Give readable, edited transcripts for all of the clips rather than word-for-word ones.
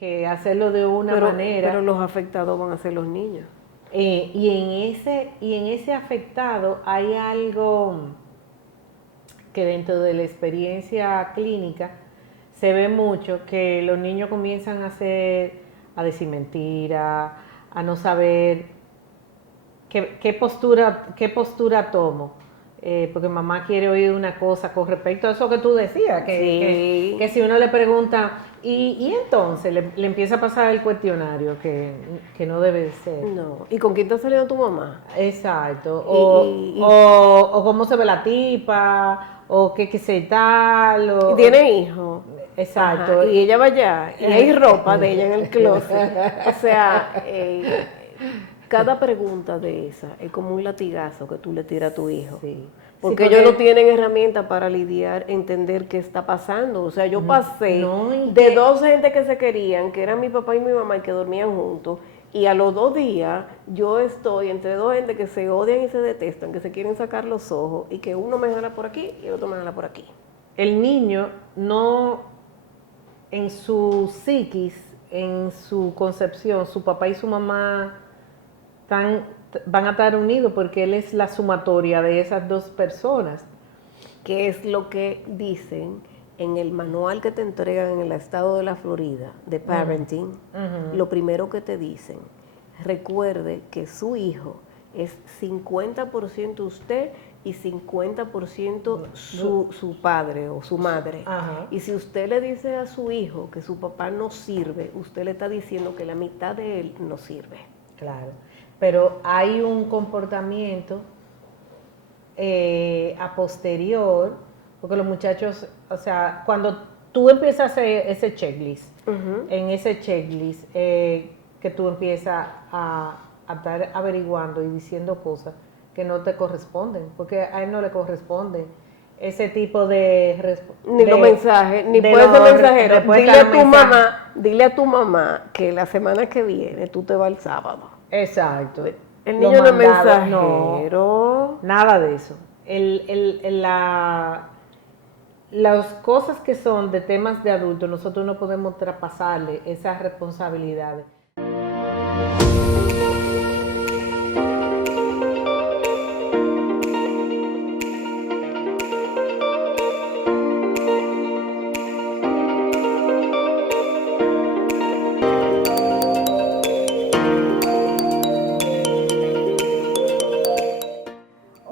que hacerlo de una manera. Pero los afectados van a ser los niños. Y en ese afectado hay algo que dentro de la experiencia clínica se ve mucho, que los niños comienzan a decir mentiras, a no saber qué postura tomo. Porque mamá quiere oír una cosa con respecto a eso que tú decías, Sí. que si uno le pregunta, y entonces le empieza a pasar el cuestionario, que no debe de ser. No. ¿Y con quién está saliendo tu mamá? Exacto. Y O cómo se ve la tipa, o qué se tal. y tiene hijos. Exacto. Ajá, y ella va allá, y hay ropa de ella en el closet. O sea, cada pregunta de esa es como un latigazo que tú le tiras a tu hijo. Sí. Porque ellos no tienen herramientas para lidiar, entender qué está pasando. O sea, yo pasé de dos gente que se querían, que eran mi papá y mi mamá, y que dormían juntos, y a los 2 días yo estoy entre dos gente que se odian y se detestan, que se quieren sacar los ojos, y que uno me jala por aquí y el otro me jala por aquí. El niño no, en su psiquis, en su concepción, su papá y su mamá van a estar unidos porque él es la sumatoria de esas dos personas. Que es lo que dicen en el manual que te entregan en el estado de la Florida de parenting. Lo primero que te dicen, recuerde que su hijo es 50% usted y 50% su padre o su madre. Ajá. Y si usted le dice a su hijo que su papá no sirve, usted le está diciendo que la mitad de él no sirve. Claro, pero hay un comportamiento a posterior, porque los muchachos, o sea, cuando tú empiezas a hacer ese checklist, en ese checklist que tú empiezas a estar averiguando y diciendo cosas que no te corresponden, porque a él no le corresponde ese tipo ni los mensajes, ni puede ser mensajero. Dile a tu mamá que la semana que viene tú te vas el sábado. Exacto. El niño no es mensajero. No, nada de eso. Las cosas que son de temas de adultos, nosotros no podemos traspasarle esas responsabilidades.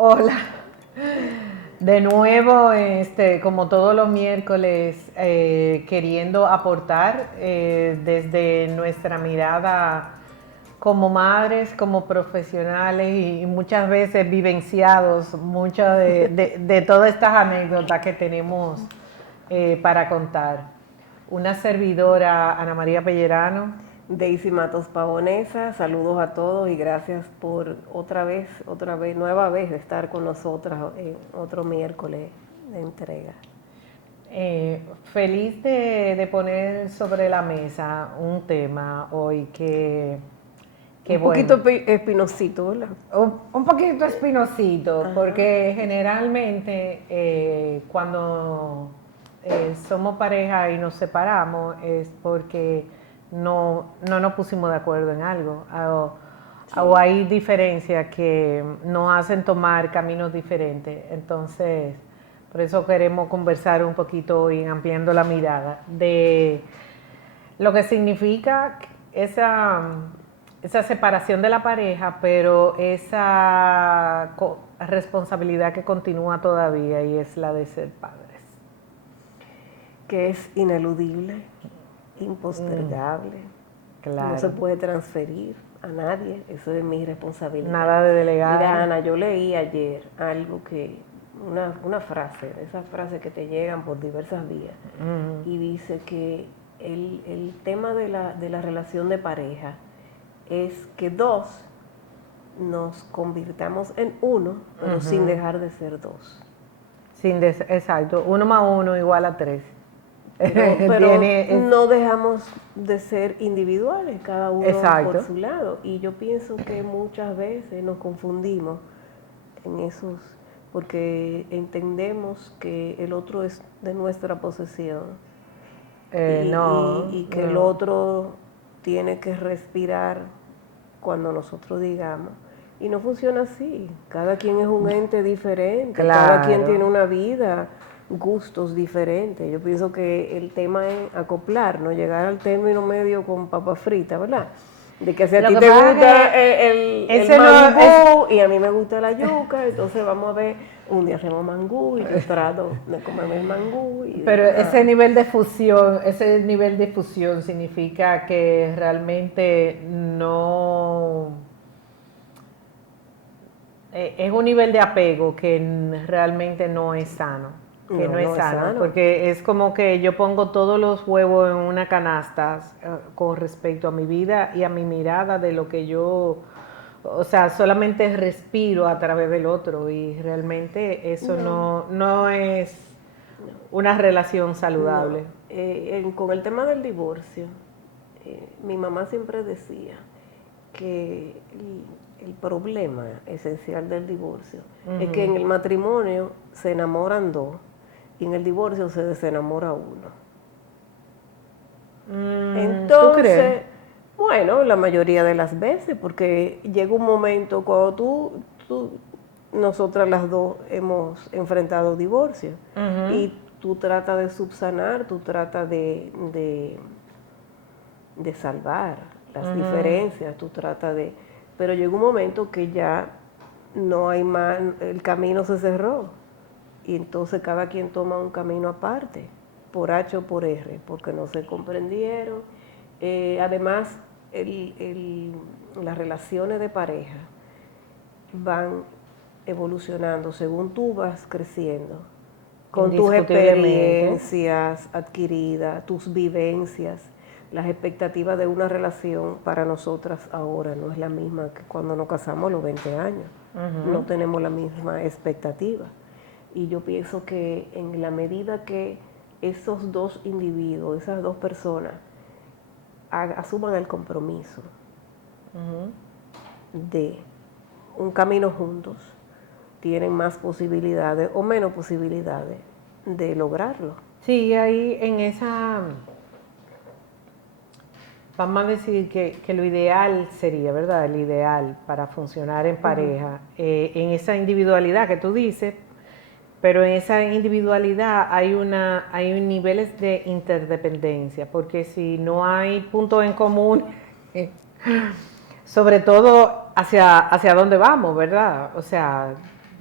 Hola. De nuevo, como todos los miércoles, queriendo aportar desde nuestra mirada como madres, como profesionales y muchas veces vivenciados, muchas de todas estas anécdotas que tenemos para contar. Una servidora, Ana María Pellerano. Daisy Matos Pavonesa, saludos a todos y gracias por nueva vez estar con nosotras en otro miércoles de entrega. Feliz de poner sobre la mesa un tema hoy que un poquito espinosito, ¿verdad? Un poquito espinosito, porque generalmente cuando somos pareja y nos separamos es porque no nos pusimos de acuerdo en algo o hay diferencias que nos hacen tomar caminos diferentes. Entonces, por eso queremos conversar un poquito hoy, ampliando la mirada de lo que significa esa separación de la pareja, pero esa responsabilidad que continúa todavía y es la de ser padres. Que es ineludible, impostergable, claro. No se puede transferir a nadie, eso es mi responsabilidad. Nada de delegar. Mira, Ana, yo leí ayer algo una frase, esas frases que te llegan por diversas vías, y dice que el tema de la relación de pareja es que dos nos convirtamos en uno, pero sin dejar de ser dos. Exacto, 1 más 1 igual a 3. Pero no dejamos de ser individuales, cada uno por su lado. Y yo pienso que muchas veces nos confundimos en esos, porque entendemos que el otro es de nuestra posesión No, y que el no. otro tiene que respirar cuando nosotros digamos. Y no funciona así. Cada quien es un ente diferente, cada quien tiene Claro. una vida, gustos diferentes. Yo pienso que el tema es acoplarnos, llegar al término medio con papas fritas, ¿verdad? De que si a Lo ti que te pasa gusta es que el ese no es, mangú y a mí me gusta la yuca, entonces vamos a ver, un día hacemos mangú y yo trato de comerme el mangú y pero nada. ese nivel de fusión significa que realmente no es un nivel de apego que realmente no es sano, que No, no es no es sano, sano. porque es como que yo pongo todos los huevos en una canasta con respecto a mi vida y a mi mirada de lo que yo, o sea, solamente respiro a través del otro y realmente eso No, no es una relación no. saludable. Con el tema del divorcio, mi mamá siempre decía que el problema esencial del divorcio es que en el matrimonio se enamoran dos y en el divorcio se desenamora uno. ¿Tú crees? Entonces, bueno, la mayoría de las veces, porque llega un momento cuando nosotras las dos hemos enfrentado divorcio y tú tratas de subsanar, tú tratas de salvar las diferencias, tú tratas de... Pero llega un momento que ya no hay más, el camino se cerró y entonces cada quien toma un camino aparte, por H o por R, porque no se comprendieron. Además, las relaciones de pareja van evolucionando según tú vas creciendo, con tus Indiscutiblemente. experiencias adquiridas, tus vivencias. Las expectativas de una relación para nosotras ahora no es la misma que cuando nos casamos a los 20 años. No tenemos la misma expectativa. Y yo pienso que en la medida que esos dos individuos, esas dos personas, asuman el compromiso de un camino juntos, tienen más posibilidades o menos posibilidades de lograrlo. Sí, ahí en esa, vamos a decir que lo ideal sería, ¿verdad? El ideal para funcionar en pareja, en esa individualidad que tú dices, pero en esa individualidad hay niveles de interdependencia, porque si no hay puntos en común, sobre todo hacia dónde vamos, ¿verdad? O sea,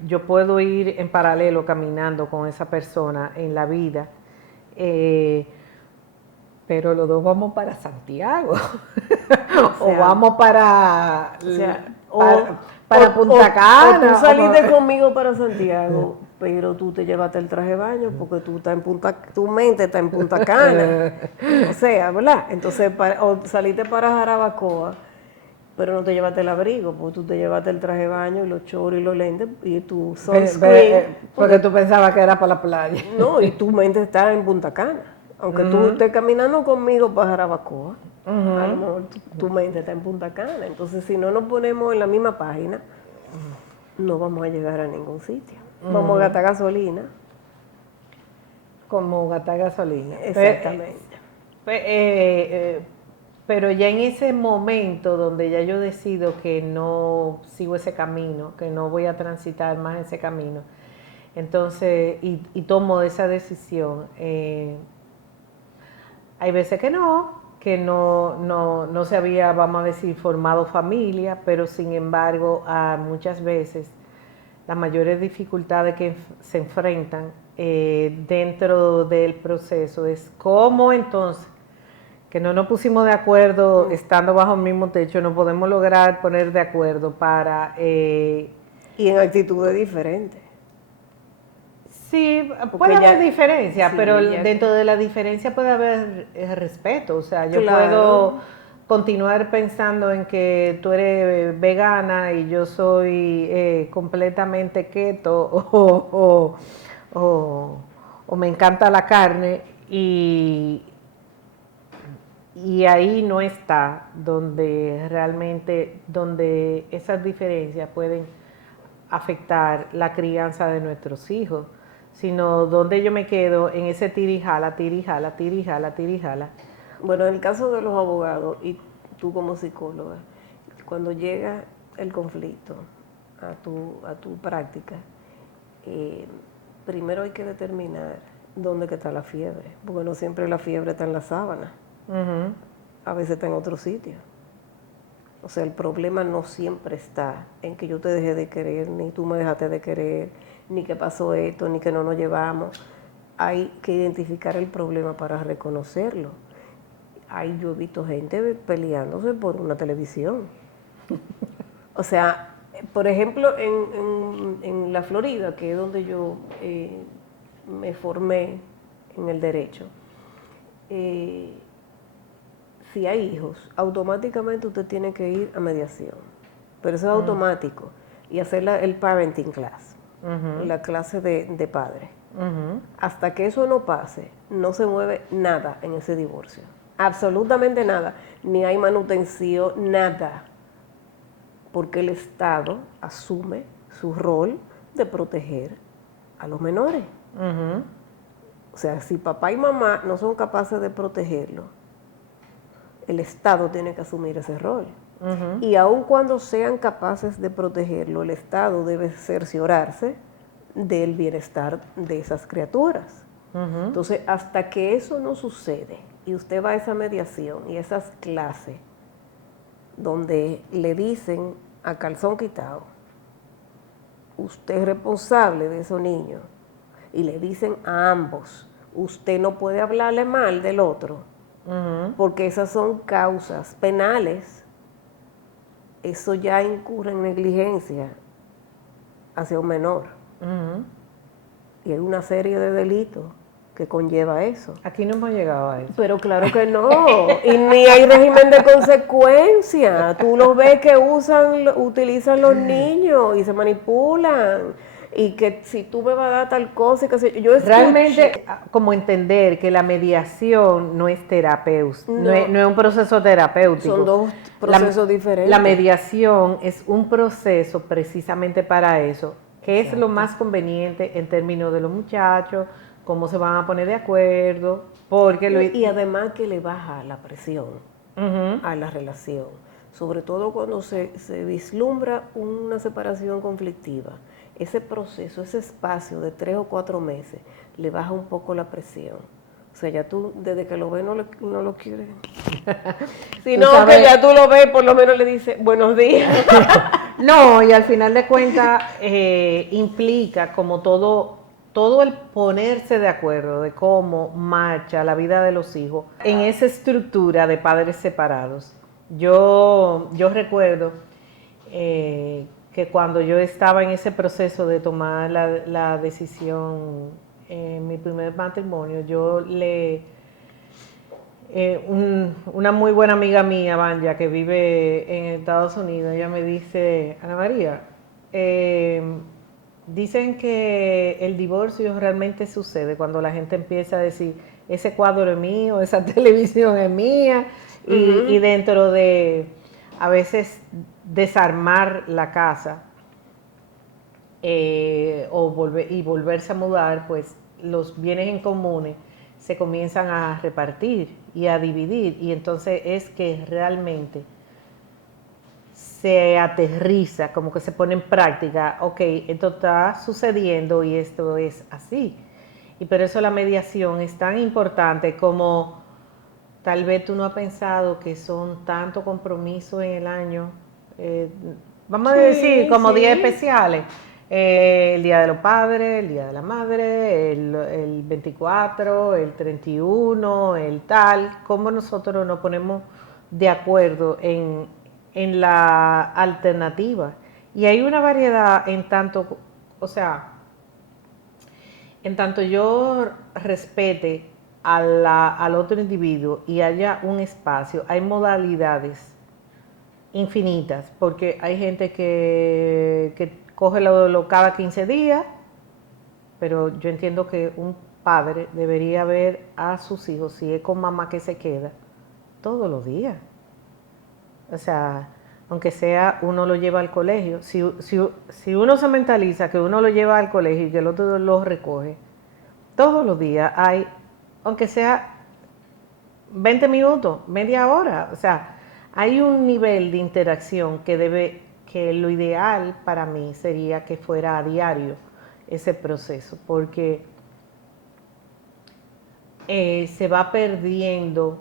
yo puedo ir en paralelo caminando con esa persona en la vida, eh, pero los dos vamos para Santiago O o sea, vamos para, o sea, para Punta o tú Cana. saliste conmigo para Santiago, pero tú te llevaste el traje de baño porque tú estás en tu mente está en Punta Cana. O sea, ¿verdad? Entonces, o saliste para Jarabacoa, pero no te llevaste el abrigo, porque tú te llevaste el traje de baño y los choros y los lentes y tu sunscreen, Porque tú pensabas que era para la playa. no, y tu mente está en Punta Cana. Aunque tú estés caminando conmigo para Jarabacoa, a lo mejor tu mente está en Punta Cana. Entonces, si no nos ponemos en la misma página, no vamos a llegar a ningún sitio. Vamos a gastar gasolina. Como gata gasolina. Exactamente. Pero ya en ese momento donde ya yo decido que no sigo ese camino, que no voy a transitar más ese camino, entonces, y tomo esa decisión, hay veces que no se había, vamos a decir, formado familia, pero sin embargo, muchas veces las mayores dificultades que se enfrentan dentro del proceso es cómo entonces, que no nos pusimos de acuerdo estando bajo el mismo techo, no podemos lograr poner de acuerdo para... Y en actitudes diferentes. sí, puede Porque haber ya, diferencia, pero sí, ya, dentro de la diferencia puede haber respeto, o sea, yo claro. puedo continuar pensando en que tú eres vegana y yo soy completamente keto o, o me encanta la carne y ahí no está donde realmente, donde esas diferencias pueden afectar la crianza de nuestros hijos, sino dónde yo me quedo en ese tirijala, tirijala, tirijala, tirijala. Bueno, en el caso de los abogados y tú como psicóloga, cuando llega el conflicto a tu práctica, primero hay que determinar dónde que está la fiebre, porque no siempre la fiebre está en la sábana, a veces está en otro sitio. O sea, el problema no siempre está en que yo te dejé de querer, ni tú me dejaste de querer, ni que pasó esto, ni que no nos llevamos. Hay que identificar el problema para reconocerlo. Yo he visto gente peleándose por una televisión. O sea, por ejemplo, en la Florida, que es donde yo me formé en el derecho, si hay hijos, automáticamente usted tiene que ir a mediación. Pero eso es automático. Y hacer el parenting class, la clase de padres. Hasta que eso no pase, no se mueve nada en ese divorcio. Absolutamente nada. Ni hay manutención, nada. Porque el Estado asume su rol de proteger a los menores. O sea, si papá y mamá no son capaces de protegerlo, el Estado tiene que asumir ese rol. Y aun cuando sean capaces de protegerlo, el Estado debe cerciorarse del bienestar de esas criaturas. Entonces, hasta que eso no sucede y usted va a esa mediación y esas clases donde le dicen a calzón quitado, usted es responsable de esos niños, y le dicen a ambos, usted no puede hablarle mal del otro, porque esas son causas penales, eso ya incurre en negligencia hacia un menor. Y hay una serie de delitos que conlleva eso. Aquí no hemos llegado a eso. Pero claro que no, y ni hay régimen de consecuencia. Tú lo ves que utilizan los niños y se manipulan, y que si tú me vas a dar tal cosa, y que yo realmente como entender que la mediación no es terapéutica, no es un proceso terapéutico. Son dos procesos diferentes. La mediación es un proceso precisamente para eso, que es lo más conveniente en términos de los muchachos, cómo se van a poner de acuerdo, porque y además que le baja la presión a la relación, sobre todo cuando se vislumbra una separación conflictiva. Ese proceso, ese espacio de 3 o 4 meses, le baja un poco la presión. O sea, ya tú, desde que lo ves, no lo quieres. Si no, que ya tú lo ves, por lo menos le dices, buenos días. No, y al final de cuentas implica como todo el ponerse de acuerdo de cómo marcha la vida de los hijos en esa estructura de padres separados. Yo recuerdo que cuando yo estaba en ese proceso de tomar la decisión en mi primer matrimonio, una muy buena amiga mía, Vanya, que vive en Estados Unidos, ella me dice, Ana María, dicen que el divorcio realmente sucede cuando la gente empieza a decir, ese cuadro es mío, esa televisión es mía, y dentro de, a veces, desarmar la casa volverse a mudar, pues los bienes en comunes se comienzan a repartir y a dividir, y entonces es que realmente se aterriza, como que se pone en práctica, ok, esto está sucediendo y esto es así. Y por eso la mediación es tan importante como tal vez tú no has pensado que son tanto compromiso en el año, vamos a decir como días especiales, el Día de los Padres, el Día de la Madre, el 24, el 31, el tal, cómo nosotros nos ponemos de acuerdo en la alternativa. Y hay una variedad en tanto, o sea, en tanto yo respete al otro individuo y haya un espacio, hay modalidades infinitas, porque hay gente que coge cada 15 días, pero yo entiendo que un padre debería ver a sus hijos, si es con mamá que se queda, todos los días. O sea, aunque sea uno lo lleva al colegio, si uno se mentaliza que uno lo lleva al colegio y que el otro lo recoge, todos los días hay, aunque sea 20 minutos, media hora, o sea, hay un nivel de interacción que lo ideal para mí sería que fuera a diario ese proceso, porque se va perdiendo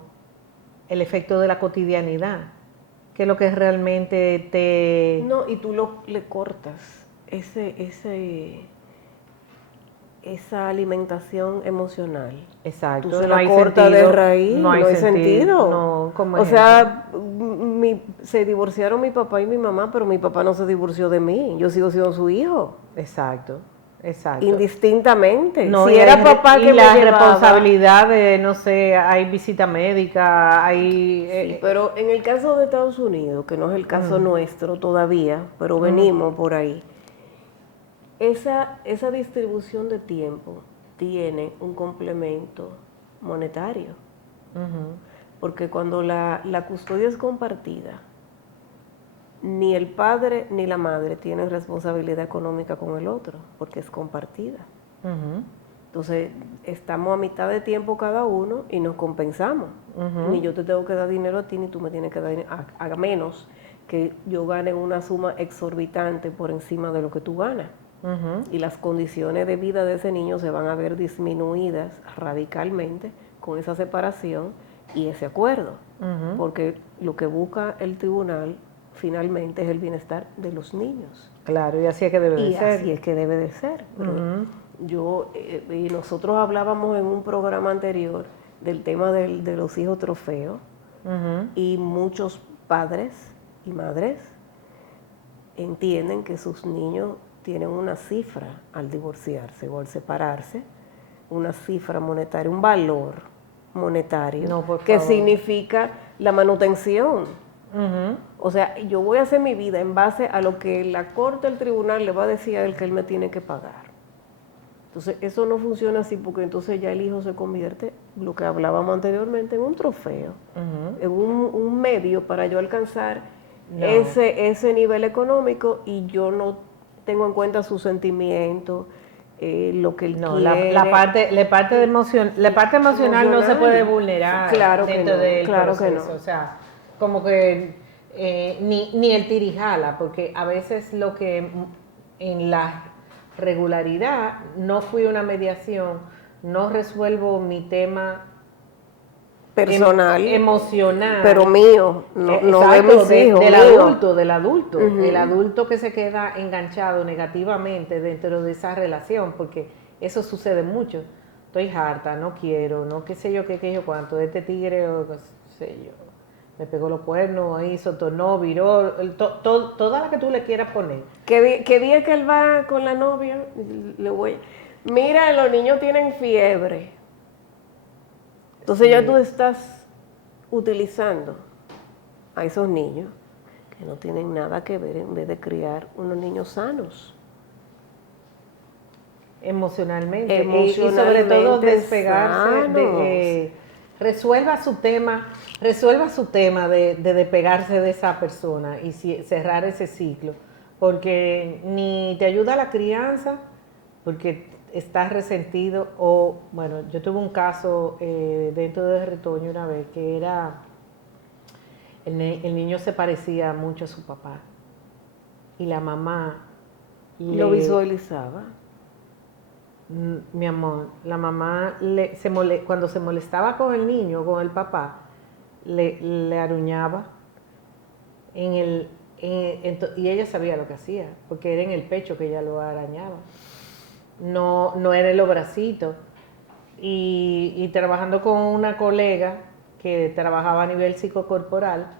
el efecto de la cotidianidad, que es lo que realmente te... No, y tú le cortas esa alimentación emocional. Exacto, Tú se no la hay cortas de sentido, raíz, no hay sentido. no, como O ejemplo. sea, se divorciaron mi papá y mi mamá, pero mi papá no se divorció de mí. Yo sigo siendo su hijo. Exacto, exacto. Indistintamente. No, Si y era papá que me la llevaba. responsabilidad de, no sé, hay visita médica, hay... Sí, pero en el caso de Estados Unidos, que no es el caso nuestro todavía, pero venimos por ahí, esa distribución de tiempo tiene un complemento monetario. Porque cuando la custodia es compartida, ni el padre ni la madre tienen responsabilidad económica con el otro, porque es compartida. Entonces, estamos a mitad de tiempo cada uno y nos compensamos. Ni yo te tengo que dar dinero a ti, ni tú me tienes que dar dinero, a menos que yo gane una suma exorbitante por encima de lo que tú ganas. Y las condiciones de vida de ese niño se van a ver disminuidas radicalmente con esa separación y ese acuerdo. Porque lo que busca el tribunal finalmente es el bienestar de los niños. Claro, y así es que debe de ser. Y así es que debe de ser. Y nosotros hablábamos en un programa anterior del tema de los hijos trofeos, y muchos padres y madres entienden que sus niños tienen una cifra al divorciarse o al separarse, una cifra monetaria, un valor monetario, que significa la manutención. O sea, yo voy a hacer mi vida en base a lo que la corte, el tribunal le va a decir a él que él me tiene que pagar. Entonces, eso no funciona así, porque entonces ya el hijo se convierte, lo que hablábamos anteriormente, en un trofeo, en un medio para yo alcanzar ese nivel económico, y yo no tengo en cuenta sus sentimientos, lo que él quiere. La parte emocional no se puede vulnerar, claro dentro del proceso. Que no. O sea, como que ni el tirijala, porque a veces lo que en la regularidad no fui a una mediación, no resuelvo mi tema personal, emocional, pero mío, no de mis hijos, del adulto, el adulto que se queda enganchado negativamente dentro de esa relación, porque eso sucede mucho. Estoy harta, no quiero, no qué sé yo, qué yo cuánto, de este tigre o qué sé yo, me pegó los cuernos, hizo tornó, viró, toda la que tú le quieras poner. ¿Qué día que él va con la novia? Mira, los niños tienen fiebre. Entonces ya tú estás utilizando a esos niños que no tienen nada que ver, en vez de criar unos niños sanos. Emocionalmente. Y sobre todo despegarse, resuelva su tema de despegarse de esa persona y cerrar ese ciclo, porque ni te ayuda a la crianza, porque estás resentido, o bueno, yo tuve un caso dentro de Retoño una vez que era, el niño se parecía mucho a su papá y la mamá lo visualizaba. Mi amor, la mamá cuando se molestaba con el niño, con el papá, le aruñaba y ella sabía lo que hacía, porque era en el pecho que ella lo arañaba. No era en los bracitos. Y trabajando con una colega que trabajaba a nivel psicocorporal,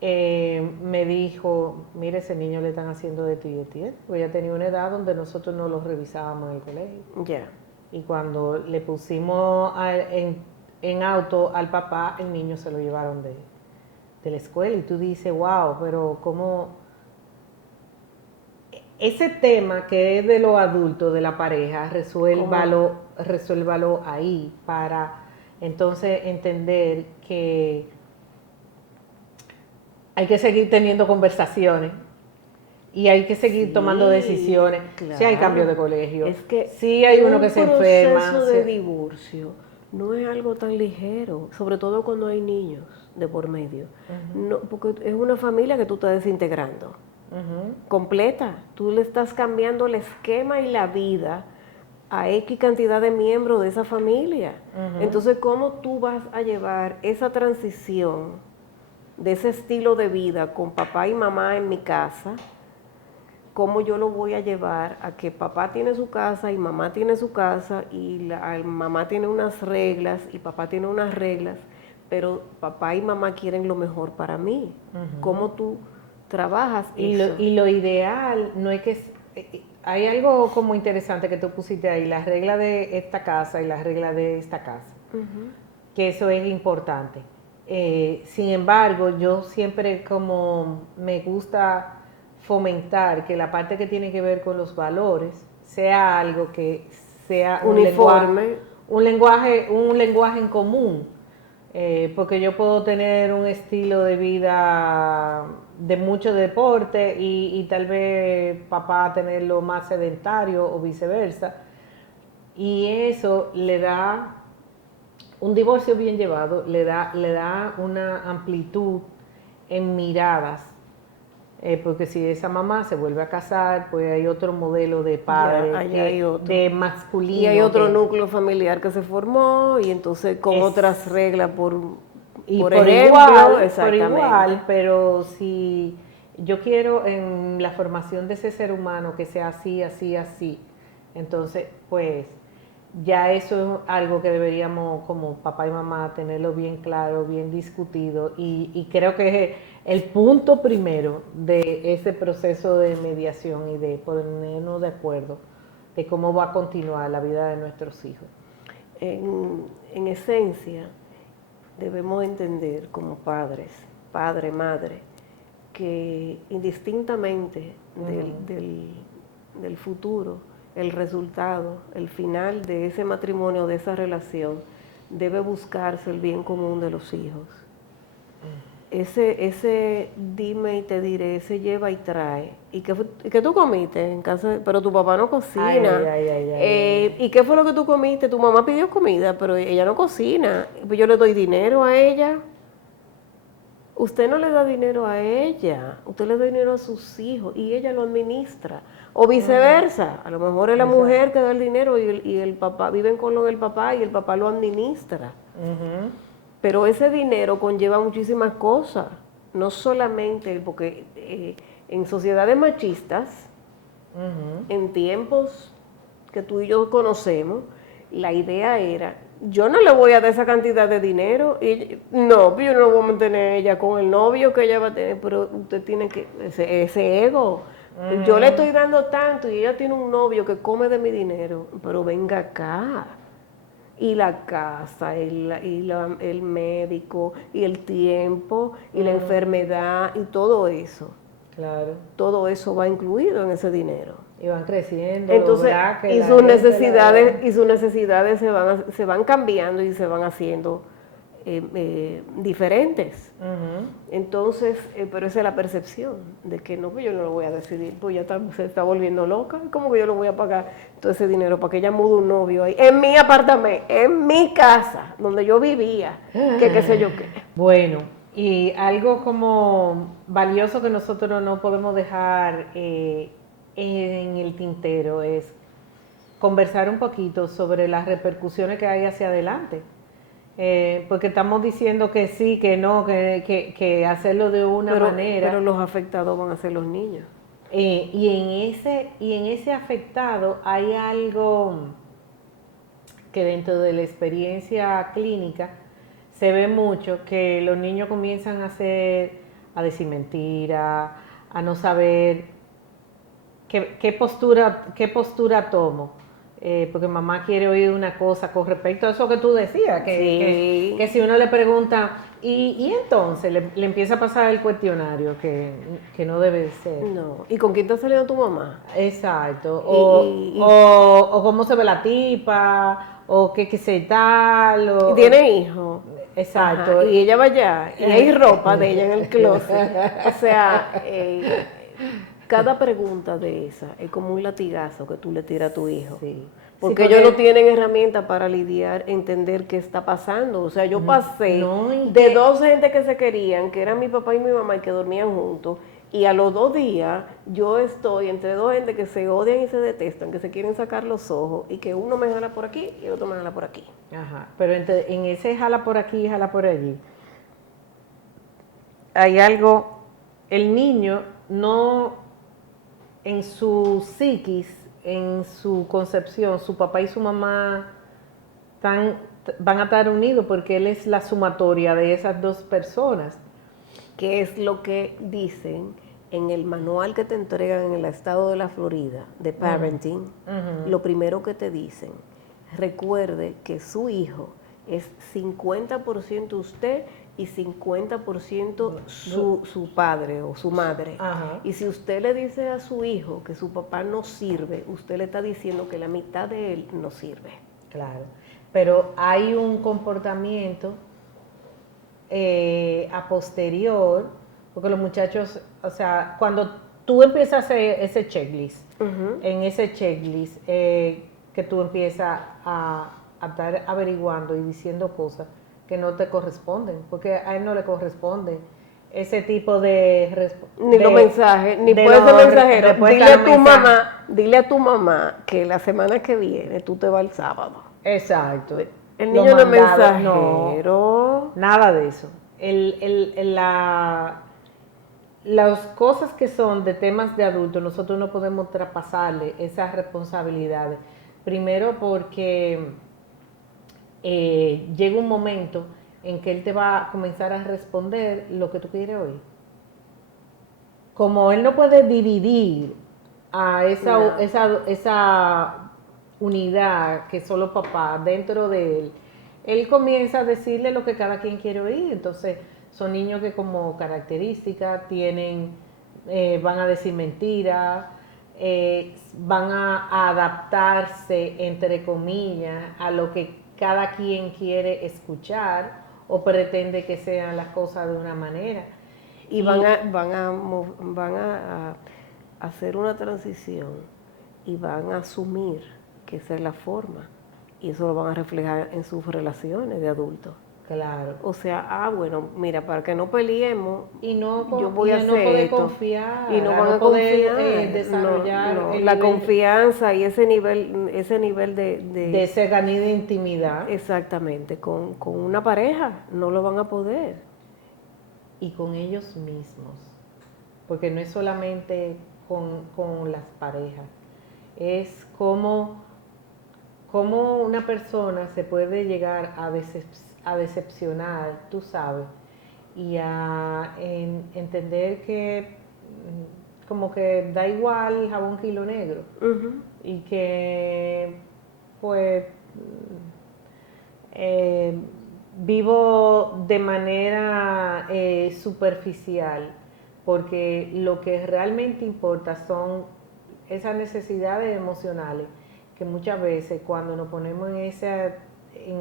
me dijo, mire, ese niño le están haciendo de ti y de ti, porque ella tenía una edad donde nosotros no lo revisábamos en el colegio. Y cuando le pusimos en auto al papá, el niño se lo llevaron de la escuela, y tú dices, wow, pero cómo ese tema que es de los adultos, de la pareja, resuélvalo ahí, para entonces entender que hay que seguir teniendo conversaciones, y hay que seguir tomando decisiones. Claro. Si hay cambio de colegio, es que si hay uno que se enferma. Un proceso de divorcio no es algo tan ligero, sobre todo cuando hay niños de por medio. No, porque es una familia que tú estás desintegrando. Completa. Tú le estás cambiando el esquema y la vida a X cantidad de miembros de esa familia. Entonces, ¿cómo tú vas a llevar esa transición de ese estilo de vida con papá y mamá en mi casa? ¿Cómo yo lo voy a llevar a que papá tiene su casa y mamá tiene su casa y mamá tiene unas reglas y papá tiene unas reglas, pero papá y mamá quieren lo mejor para mí? ¿Cómo tú trabajas eso? Y lo ideal no es que... hay algo como interesante que tú pusiste ahí, la regla de esta casa y la regla de esta casa, que eso es importante. Sin embargo, yo siempre como me gusta fomentar que la parte que tiene que ver con los valores sea algo que sea uniforme, un lenguaje en común, porque yo puedo tener un estilo de vida de mucho deporte y tal vez papá tenerlo más sedentario o viceversa, y eso le da un divorcio bien llevado, le da una amplitud en miradas. Porque si esa mamá se vuelve a casar, pues hay otro modelo de padre, de masculino. Y hay otro núcleo familiar que se formó y entonces con otras reglas por igual, pero si yo quiero en la formación de ese ser humano que sea así, así, así, entonces pues ya eso es algo que deberíamos como papá y mamá tenerlo bien claro, bien discutido y creo que es el punto primero de ese proceso de mediación y de ponernos de acuerdo de cómo va a continuar la vida de nuestros hijos. En esencia, debemos entender como padres, padre, madre, que indistintamente del futuro, el resultado, el final de ese matrimonio, de esa relación, debe buscarse el bien común de los hijos. Ese dime y te diré, ese lleva y trae. ¿Y qué tú comiste en casa? Pero tu papá no cocina. ¿Y qué fue lo que tú comiste? Tu mamá pidió comida, pero ella no cocina. Pues yo le doy dinero a ella. Usted no le da dinero a ella, usted le da dinero a sus hijos y ella lo administra. O viceversa, a lo mejor es la mujer que da el dinero y el papá, viven con lo del papá y el papá lo administra. Pero ese dinero conlleva muchísimas cosas, no solamente porque en sociedades machistas, en tiempos que tú y yo conocemos, la idea era, yo no le voy a dar esa cantidad de dinero, y no, yo no voy a mantener ella con el novio que ella va a tener, pero usted tiene que, ese ego, yo le estoy dando tanto y ella tiene un novio que come de mi dinero, pero venga acá. Y la casa, el médico, y el tiempo, y la enfermedad, y todo eso. Claro. Todo eso va incluido en ese dinero. Y van creciendo. Entonces, y sus necesidades se van cambiando y se van haciendo diferentes. Entonces, pero esa es la percepción de que no, pues yo no lo voy a decidir, pues ya se está volviendo loca, ¿cómo que yo lo voy a pagar todo ese dinero para que ella mude un novio ahí? En mi apartamento, en mi casa, donde yo vivía, que qué sé yo qué. Bueno, y algo como valioso que nosotros no podemos dejar en el tintero es conversar un poquito sobre las repercusiones que hay hacia adelante. Porque estamos diciendo que sí, que no, que hacerlo de una manera. Pero los afectados van a ser los niños. Y en ese afectado hay algo que dentro de la experiencia clínica se ve mucho, que los niños comienzan a decir mentiras, a no saber qué postura tomo. Porque mamá quiere oír una cosa con respecto a eso que tú decías, que si uno le pregunta, y entonces le empieza a pasar el cuestionario, que no debe ser. No. ¿Y con quién te ha salido tu mamá? Exacto. O cómo se ve la tipa, o qué sé tal. ¿Y tiene hijos? Exacto. Ajá. Y ella va allá, y hay ropa de ella en el closet. O sea, cada pregunta de esa es como un latigazo que tú le tiras a tu hijo. Sí. Porque ellos no tienen herramientas para lidiar, entender qué está pasando. O sea, yo pasé de dos gente que se querían, que eran mi papá y mi mamá y que dormían juntos, y a los 2 días yo estoy entre dos gente que se odian y se detestan, que se quieren sacar los ojos, y que uno me jala por aquí y el otro me jala por aquí. Ajá, pero en ese jala por aquí, jala por allí, hay algo, el niño no, en su psiquis, en su concepción, su papá y su mamá van a estar unidos porque él es la sumatoria de esas dos personas. Que es lo que dicen en el manual que te entregan en el estado de la Florida de parenting. Lo primero que te dicen, recuerde que su hijo es 50% usted y 50% su padre o su madre. Ajá. Y si usted le dice a su hijo que su papá no sirve, usted le está diciendo que la mitad de él no sirve. Claro, pero hay un comportamiento a posterior, porque los muchachos, o sea, cuando tú empiezas a hacer ese checklist, en ese checklist que tú empiezas a estar averiguando y diciendo cosas que no te corresponden, porque a él no le corresponde ese tipo ni los mensajes, ni puede ser mensajero. Dile a tu mamá que la semana que viene tú te vas el sábado. Exacto. El niño no es mensajero. No, nada de eso. Las cosas que son de temas de adultos, nosotros no podemos traspasarle esas responsabilidades. Primero porque llega un momento en que él te va a comenzar a responder lo que tú quieres oír. Como él no puede dividir a esa unidad que solo papá dentro de él comienza a decirle lo que cada quien quiere oír. Entonces son niños que como característica tienen, van a decir mentiras, van a adaptarse entre comillas a lo que cada quien quiere escuchar o pretende que sean las cosas de una manera. Y van a hacer una transición y van a asumir que esa es la forma. Y eso lo van a reflejar en sus relaciones de adultos. Claro. O sea, bueno, mira, para que no peleemos, yo voy a hacer no poder esto, confiar, y no van a poder desarrollar la confianza y ese nivel de cercanía de intimidad. Exactamente, con una pareja no lo van a poder. Y con ellos mismos, porque no es solamente con las parejas, es como una persona se puede llegar a decepcionar, tú sabes, y a entender que como que da igual jabón kilo negro, y que pues vivo de manera superficial, porque lo que realmente importa son esas necesidades emocionales que muchas veces cuando nos ponemos en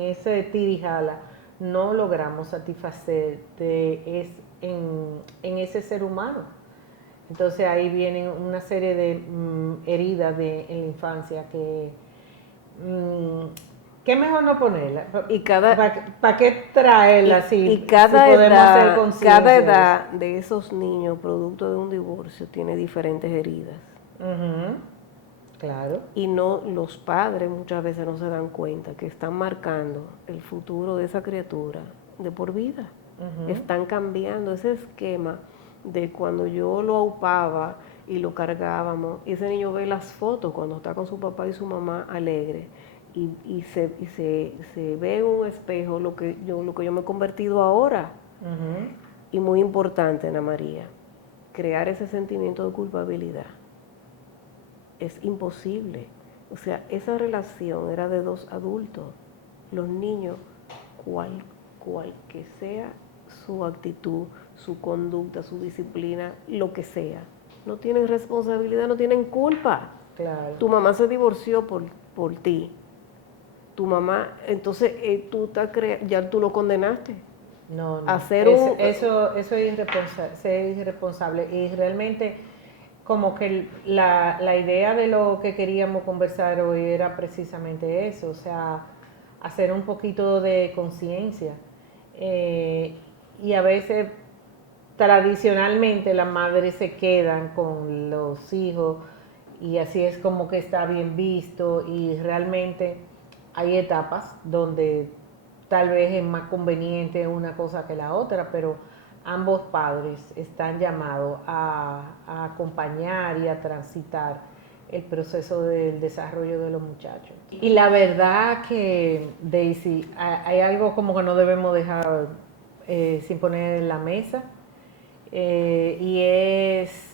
ese tirijala no logramos satisfacer en ese ser humano. Entonces ahí vienen una serie de heridas en la infancia que ¿qué mejor no ponerla? ¿Para qué traerla si podemos hacer conciencia? Cada edad de esos niños, producto de un divorcio, tiene diferentes heridas. Claro. Y los padres muchas veces no se dan cuenta que están marcando el futuro de esa criatura de por vida. Están cambiando ese esquema de cuando yo lo aupaba y lo cargábamos, y ese niño ve las fotos cuando está con su papá y su mamá alegre. Y se ve en un espejo lo que yo me he convertido ahora. Y muy importante, Ana María, crear ese sentimiento de culpabilidad. Es imposible. O sea, esa relación era de dos adultos. Los niños, cual que sea su actitud, su conducta, su disciplina, lo que sea, no tienen responsabilidad, no tienen culpa. Claro. Tu mamá se divorció por ti. Tu mamá, entonces ya tú lo condenaste. No. Hacer eso es irresponsable. Y realmente como que la idea de lo que queríamos conversar hoy era precisamente eso, o sea, hacer un poquito de conciencia. Y a veces, tradicionalmente, las madres se quedan con los hijos y así es como que está bien visto y realmente hay etapas donde tal vez es más conveniente una cosa que la otra, pero ambos padres están llamados a acompañar y a transitar el proceso del desarrollo de los muchachos. Y la verdad que, Daisy, hay algo como que no debemos dejar sin poner en la mesa, y es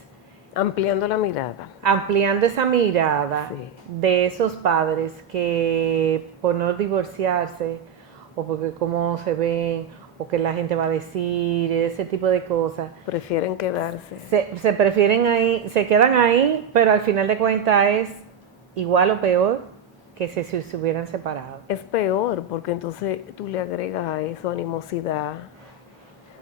Ampliando la mirada. ampliando esa mirada Sí. de esos padres que por no divorciarse o porque cómo se ven o que la gente va a decir, ese tipo de cosas, Prefieren quedarse. se prefieren ahí, se quedan ahí, pero al final de cuentas es igual o peor que si se hubieran separado. Es peor porque entonces tú le agregas a eso animosidad,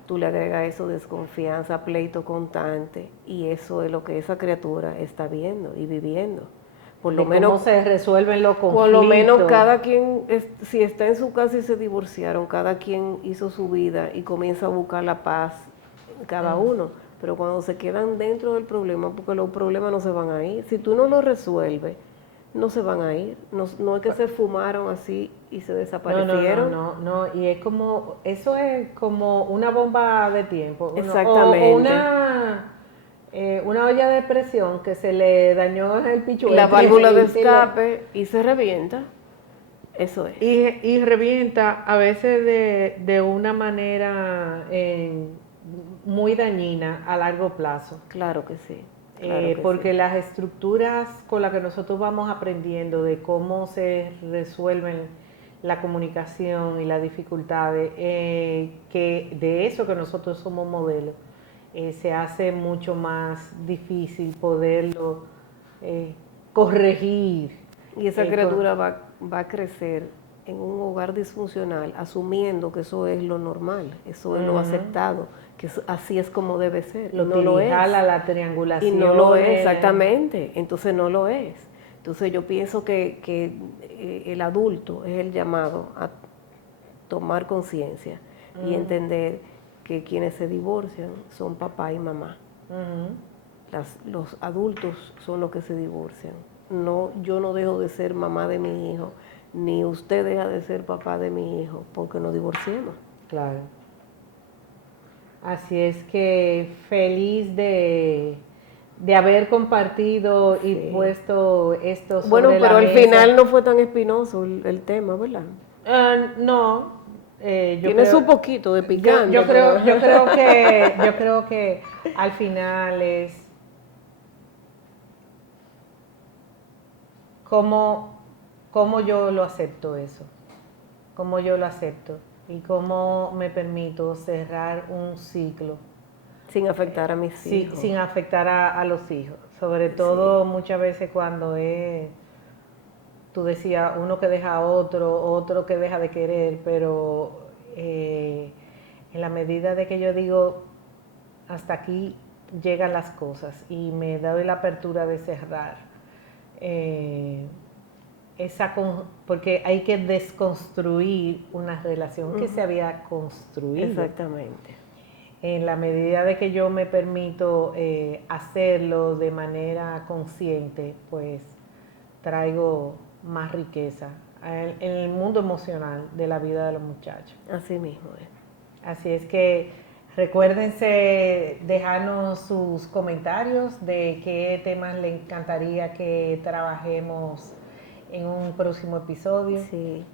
tú le agregas a eso desconfianza, pleito constante, y eso es lo que esa criatura está viendo y viviendo. Por lo menos, cómo se resuelven los conflictos. por lo menos cada quien, si está en su casa y se divorciaron, cada quien hizo su vida y comienza a buscar la paz cada uno. Pero cuando se quedan dentro del problema, porque los problemas no se van a ir, si tú no los resuelves, no se van a ir. No es que se fumaron así y se desaparecieron. No, y es como, eso es como una bomba de tiempo. Exactamente. O una olla de presión que se le dañó el pichuelo. La válvula de escape y se revienta. Eso es. Y revienta a veces de una manera muy dañina a largo plazo. Claro que sí. Porque las estructuras con las que nosotros vamos aprendiendo de cómo se resuelven la comunicación y las dificultades, que de eso que nosotros somos modelos, se hace mucho más difícil poderlo corregir. Y esa criatura va a crecer en un hogar disfuncional, asumiendo que eso es lo normal, eso es lo aceptado, que así es como debe ser. No lo es. La triangulación. Y no lo es, exactamente. Entonces no lo es. Entonces yo pienso que el adulto es el llamado a tomar conciencia y entender que quienes se divorcian son papá y mamá. Los adultos son los que se divorcian. No, yo no dejo de ser mamá de mi hijo, ni usted deja de ser papá de mi hijo, porque nos divorciemos. Claro. Así es que feliz de haber compartido y puesto esto sobre bueno, pero la al mesa. final no fue tan espinoso el tema, ¿verdad? No. Tienes un poquito de picante. Yo creo que al final es cómo yo lo acepto eso, cómo yo lo acepto y cómo me permito cerrar un ciclo. Sin afectar a mis hijos. Sin afectar a los hijos. Sobre todo muchas veces cuando tú decías, uno que deja a otro que deja de querer, pero en la medida de que yo digo, hasta aquí llegan las cosas y me doy la apertura de cerrar, porque hay que desconstruir una relación que se había construido. Exactamente. En la medida de que yo me permito hacerlo de manera consciente, pues traigo más riqueza en el mundo emocional de la vida de los muchachos. Así mismo es. Así es que recuérdense dejarnos sus comentarios de qué temas les encantaría que trabajemos en un próximo episodio. Sí.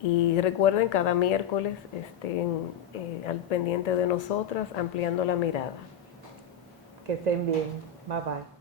Y recuerden, cada miércoles estén al pendiente de nosotras, ampliando la mirada. Que estén bien. Bye bye.